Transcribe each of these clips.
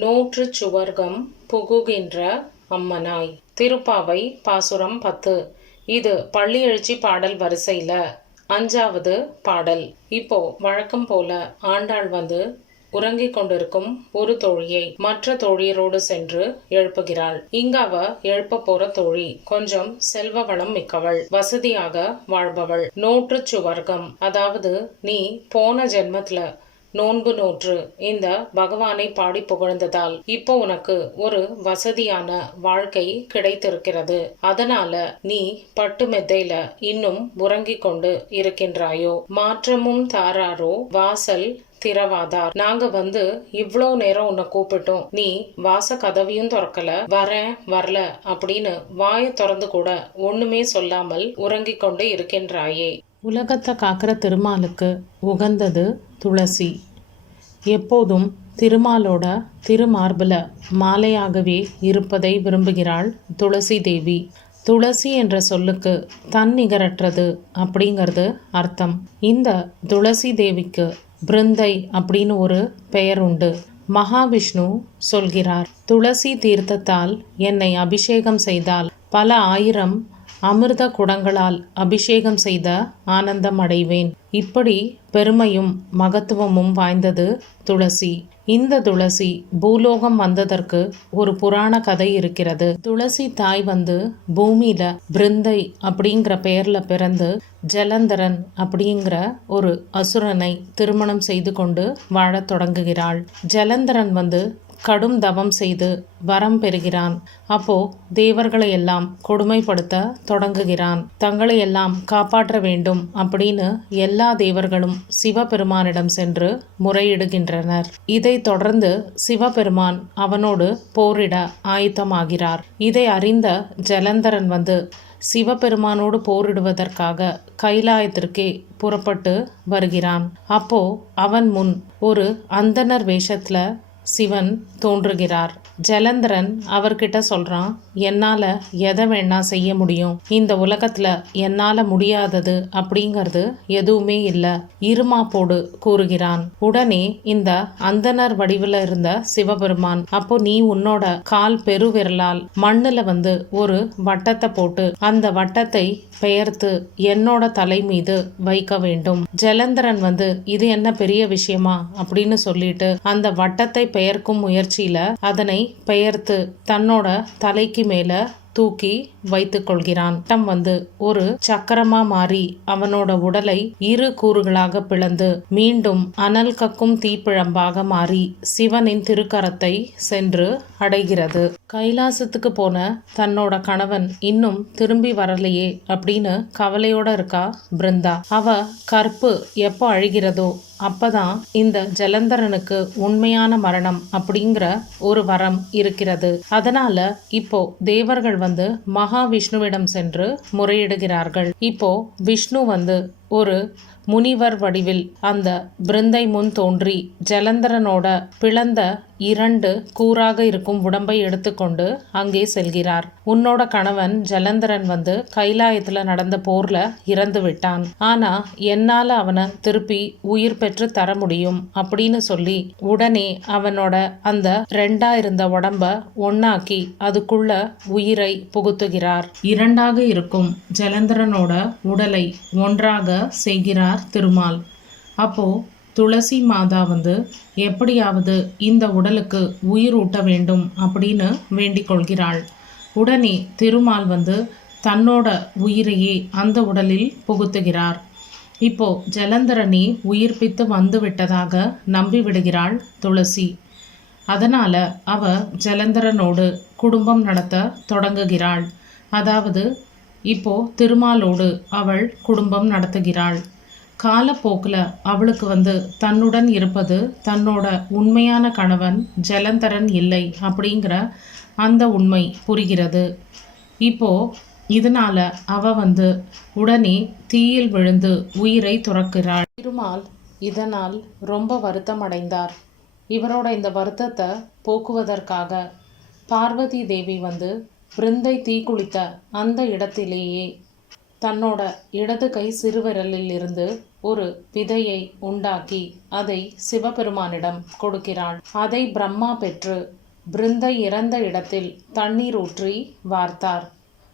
நூற்றுச் சுவர்க்கம் புகுகின்ற அம்மனாய். திருப்பாவை பாசுரம் 10. இது பள்ளி எழுச்சி பாடல் வரிசையில் 5வது பாடல். இப்போ வழக்கம் போல ஆண்டாள் உறங்கிக் கொண்டிருக்கும் ஒரு தோழியை மற்ற தோழியரோடு சென்று எழுப்புகிறாள். இங்க அவ எழுப்ப போற தோழி கொஞ்சம் செல்வ வளம் மிக்கவள், வசதியாக வாழ்பவள். நூற்றுச் சுவர்க்கம், அதாவது நீ போன ஜென்மத்துல நோன்பு நோற்று இந்த பகவானை பாடி புகழ்ந்ததால் இப்போ உனக்கு ஒரு வசதியான வாழ்க்கை கிடைத்திருக்கிறது. அதனால நீ பட்டு மெத்தையில இன்னும் உறங்கிக் கொண்டு இருக்கின்றாயோ? மாற்றமும் தாராரோ வாசல் திறவாதார். நாங்க இவ்ளோ நேரம் உன்னை கூப்பிட்டோம், நீ வாச கதவையும் திறக்கல, வரேன் வரல அப்படின்னு வாயை திறந்து கூட ஒண்ணுமே சொல்லாமல் உறங்கிக் கொண்டு இருக்கின்றாயே. உலகத்தை காக்கிற திருமாலுக்கு உகந்தது துளசி. எப்போதும் திருமாலோட திருமார்பில் மாலையாகவே இருப்பதை விரும்புகிறாள் துளசி தேவி. துளசி என்ற சொல்லுக்கு தன்னிகரற்றது அப்படிங்கிறது அர்த்தம். இந்த துளசி தேவிக்கு பிருந்தை அப்படின்னு ஒரு பெயர் உண்டு. மகாவிஷ்ணு சொல்கிறார், துளசி தீர்த்தத்தால் என்னை அபிஷேகம் செய்தால் பல ஆயிரம் அமிர்த குடங்களால் அபிஷேகம் செய்த ஆனந்தம் அடைவேன். இப்படி பெருமையும் மகத்துவமும் வாய்ந்தது துளசி. இந்த துளசி பூலோகம் வந்ததற்கு ஒரு புராண கதை இருக்கிறது. துளசி தாய் பூமியில பிருந்தை அப்படிங்கிற பெயர்ல பிறந்து ஜலந்தரன் அப்படிங்கிற ஒரு அசுரனை திருமணம் செய்து கொண்டு வாழத் தொடங்குகிறாள். ஜலந்தரன் கடும் தவம் செய்து வரம் பெறுகிறான். அப்போ தேவர்களை எல்லாம் கொடுமைப்படுத்த தொடங்குகிறான். தங்களை எல்லாம் காப்பாற்ற வேண்டும் அப்படின்னு எல்லா தேவர்களும் சிவபெருமானிடம் சென்று முறையிடுகின்றனர். இதை தொடர்ந்து சிவபெருமான் அவனோடு போரிட ஆயத்தமாகிறார். இதை அறிந்த ஜலந்தரன் சிவபெருமானோடு போரிடுவதற்காக கைலாயத்திற்கே புறப்பட்டு வருகிறான். அப்போ அவன் முன் ஒரு அந்தணர் வேஷத்துல சிவன் தோன்றுகிறார். ஜலந்தரன் அவர்கிட்ட சொல்றான், என்னால எதை வேணா செய்ய முடியும், இந்த உலகத்துல என்னால முடியாதது அப்படிங்கிறது எதுவுமே இல்லை, இருமாப்போடு கூறுகிறான். உடனே இந்த அந்தணர் வடிவில் இருந்த சிவபெருமான், அப்போ நீ உன்னோட கால் பெருவிரலால் மண்ணுல ஒரு வட்டத்தை போட்டு அந்த வட்டத்தை பெயர்த்து என்னோட தலை மீது வைக்க வேண்டும். ஜலந்தரன் இது என்ன பெரிய விஷயமா அப்படின்னு சொல்லிட்டு அந்த வட்டத்தை பெயர்க்கும் முயற்சியில அதனை பெயர்த்து தன்னோட தலைக்கு மேல தூக்கி வைத்துக் கொள்கிறான். ஒரு சக்கரமா மாறி அவனோட உடலை இரு கூறுகளாக பிளந்து மீண்டும் அனல் கக்கும் தீப்பிழம்பாக மாறி சிவனின் திருக்கரத்தை சென்று அடைகிறது. கைலாசத்துக்கு போன தன்னோட கணவன் இன்னும் திரும்பி வரலையே அப்படின்னு கவலையோட இருக்கா பிருந்தா. அவ கற்பு எப்போ அழிகிறதோ அப்பதான் இந்த ஜலந்தரனுக்கு உண்மையான மரணம் அப்படிங்கிற ஒரு வரம் இருக்கிறது. அதனால இப்போ தேவர்கள் மகாவிஷ்ணுவிடம் சென்று முறையிடுகிறார்கள். இப்போ விஷ்ணு ஒரு முனிவர் வடிவில் அந்த பிருந்தை முன் தோன்றி ஜலந்தரனோட பிளந்த 2 கூறாக இருக்கும் உடம்பை எடுத்துக்கொண்டு அங்கே செல்கிறார். உன்னோட கணவன் ஜலந்தரன் கைலாயத்துல நடந்த போர்ல இறந்து விட்டான், ஆனா என்னால அவனை திருப்பி உயிர் பெற்று தர முடியும் அப்படின்னு சொல்லி உடனே அவனோட அந்த 2ஆ இருந்த உடம்ப ஒன்னாக்கி அதுக்குள்ள உயிரை புகுத்துகிறார். 2ஆக இருக்கும் ஜலந்தரனோட உடலை ஒன்றாக செய்கிறார் திருமால். அப்போ துளசி மாதா எப்படியாவது இந்த உடலுக்கு உயிர் ஊட்ட வேண்டும் அப்படின்னு வேண்டிக் கொள்கிறாள். உடனே திருமால் தன்னோட உயிரையே அந்த உடலில் புகுத்துகிறார். இப்போ ஜலந்தரனே உயிர்ப்பித்து வந்து விட்டதாக நம்பி விடுகிறாள் துளசி. அதனால அவ ஜலந்தரனோடு குடும்பம் நடத்த தொடங்குகிறாள். அதாவது இப்போ திருமாலோடு அவள் குடும்பம் நடத்துகிறாள். காலப்போக்கில் அவளுக்கு தன்னுடன் இருப்பது தன்னோட உண்மையான கணவன் ஜலந்தரன் இல்லை அப்படிங்கிற அந்த உண்மை புரிகிறது. இப்போ இதனால அவ உடனே தீயில் விழுந்து உயிரை துறக்கிறாள். திருமால் இதனால் ரொம்ப வருத்தம் அடைந்தார். இவரோட இந்த வருத்தத்தை போக்குவதற்காக பார்வதி தேவி பிருந்தை தீக்குளித்த அந்த இடத்திலேயே தன்னோட இடது கை சிறுவிரலில் இருந்து ஒரு விதையை உண்டாக்கி அதை சிவபெருமானிடம் கொடுக்கிறாள். அதை பிரம்மா பெற்று பிருந்தை இறந்த இடத்தில் தண்ணீர் ஊற்றி வார்த்தார்.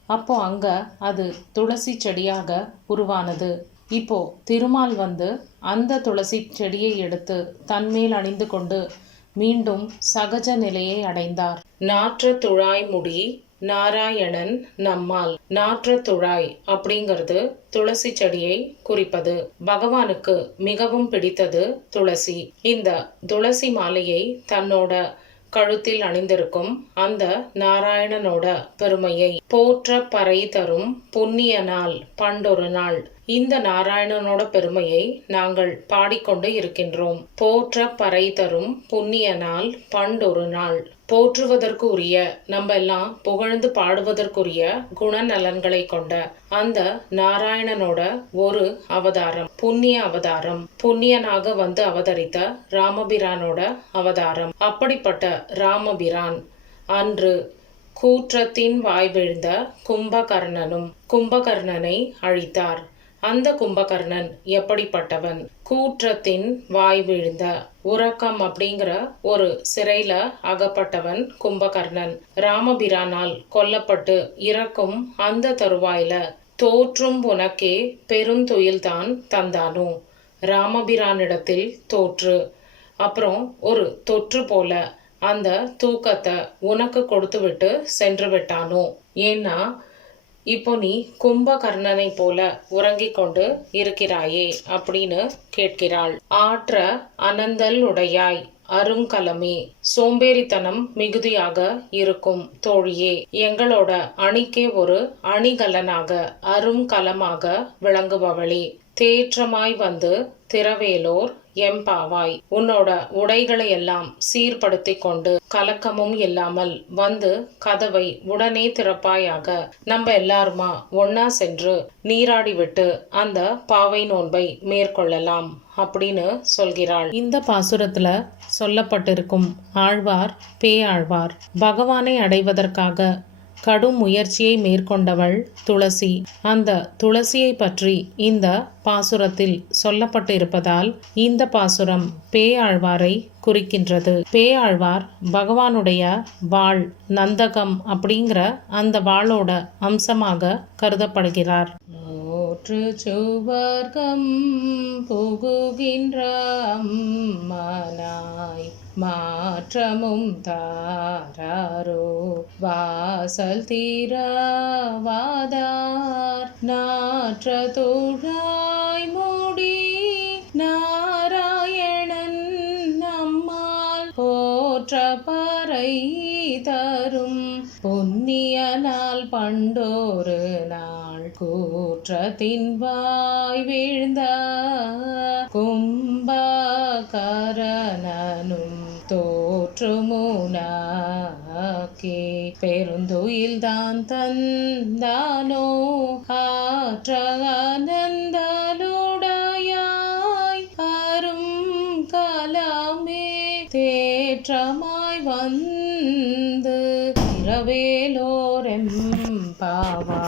அப்போ அங்க அது துளசி செடியாக உருவானது. இப்போ திருமால் வந்து அந்த துளசி செடியை எடுத்து தன்மேல் அணிந்து கொண்டு மீண்டும் சகஜ நிலையை அடைந்தார். நாற்ற துழாய் முடி நாராயணன் நம்மால். நாற்ற துழாய் அப்படிங்கிறது துளசி செடியை குறிப்பது. பகவானுக்கு மிகவும் பிடித்தது துளசி. இந்த துளசி மாலையை தன்னோட கழுத்தில் அணிந்திருக்கும் அந்த நாராயணனோட பெருமையை போற்ற பறை தரும் புண்ணிய நாள் பண்டொரு நாள். இந்த நாராயணனோட பெருமையை நாங்கள் பாடிக்கொண்டு இருக்கின்றோம். போற்ற பறை தரும் புண்ணிய நாள் பண்டொரு நாள். போற்றுவதற்கு உரிய, நம்ம எல்லாம் புகழ்ந்து பாடுவதற்குரிய குணநலன்களை கொண்ட அந்த நாராயணனோட ஒரு அவதாரம், புண்ணிய அவதாரம், புண்ணியனாக வந்து அவதரித்த ராமபிரானோட அவதாரம். அப்படிப்பட்ட ராமபிரான் அன்று கூற்றத்தின் வாய் விழுந்த கும்பகர்ணனை அழித்தார். அந்த கும்பகர்ணன் எப்படிப்பட்டவன்? கூற்றத்தின் வாய் விழுந்த, உறக்கம் அப்படிங்கிற ஒரு சிறையில அகப்பட்டவன் கும்பகர்ணன். ராமபிரானால் கொல்லப்பட்டு இறக்கும் அந்த தருவாயில தோற்றும் உனக்கே பெருந்துயில்தான் தந்தானோ. ராமபிரானிடத்தில் தோற்று, அப்புறம் ஒரு தொற்று போல அந்த தூக்கத்தை உனக்கு கொடுத்து விட்டு சென்று விட்டானோ. ஏன்னா இப்போ நீ கும்பகர்ணனை போல உறங்கிக் கொண்டு இருக்கிறாயே அப்படின்னு கேட்கிறாள். ஆற்ற அனந்தல் உடையாய் அருங்கலமே. சோம்பேறித்தனம் மிகுதியாக இருக்கும் தோழியே, எங்களோட அணிக்கே ஒரு அணிகலனாக அருங்கலமாக விளங்குபவளே, தேற்றமாய் வந்து திரவேலோர் எம்பாவாய். உன்னோட உடைகளை எல்லாம் சீர்படுத்தி கொண்டு கலக்கமும் இல்லாமல் வந்து கதவை உடனே திறப்பாயாக. நம்ம எல்லாருமா ஒன்னா சென்று நீராடி விட்டு அந்த பாவை நோன்பை மேற்கொள்ளலாம் அப்படின்னு சொல்கிறாள். இந்த பாசுரத்துல சொல்லப்பட்டிருக்கும் ஆழ்வார் பேயாழ்வார். பகவானை அடைவதற்காக கடும் முயற்சியை மேற்கொண்டவள் துளசி. அந்த துளசியை பற்றி இந்த பாசுரத்தில் சொல்லப்பட்டு இருப்பதால் இந்த பாசுரம் பேயாழ்வாரை குறிக்கின்றது. பேயாழ்வார் பகவானுடைய வாள், நந்தகம் அப்படிங்கிற அந்த வாளோட அம்சமாக கருதப்படுகிறார். நூற்று சுவர்க்கம் புகுகின்ற அம்மனாய் மாற்றமும் தாராரோ வாசல் தீரவாதார். நாற்ற துழாய் மூடி நாராயணன் நம்மால் போற்ற பறை தரும் புண்ணிய நாள் பண்டோரு நாள். கூற்றத்தின் வாய் வீழ்ந்த கும்பகர்ணனும் தோற்றுமுனக்கே பெருந்துயில்தான் தந்தானோ. ஆற்ற அனந்தலுடையாய் அரும் கலமே. தேற்றமாய் வந்து இரவேலோரெம் பாவா.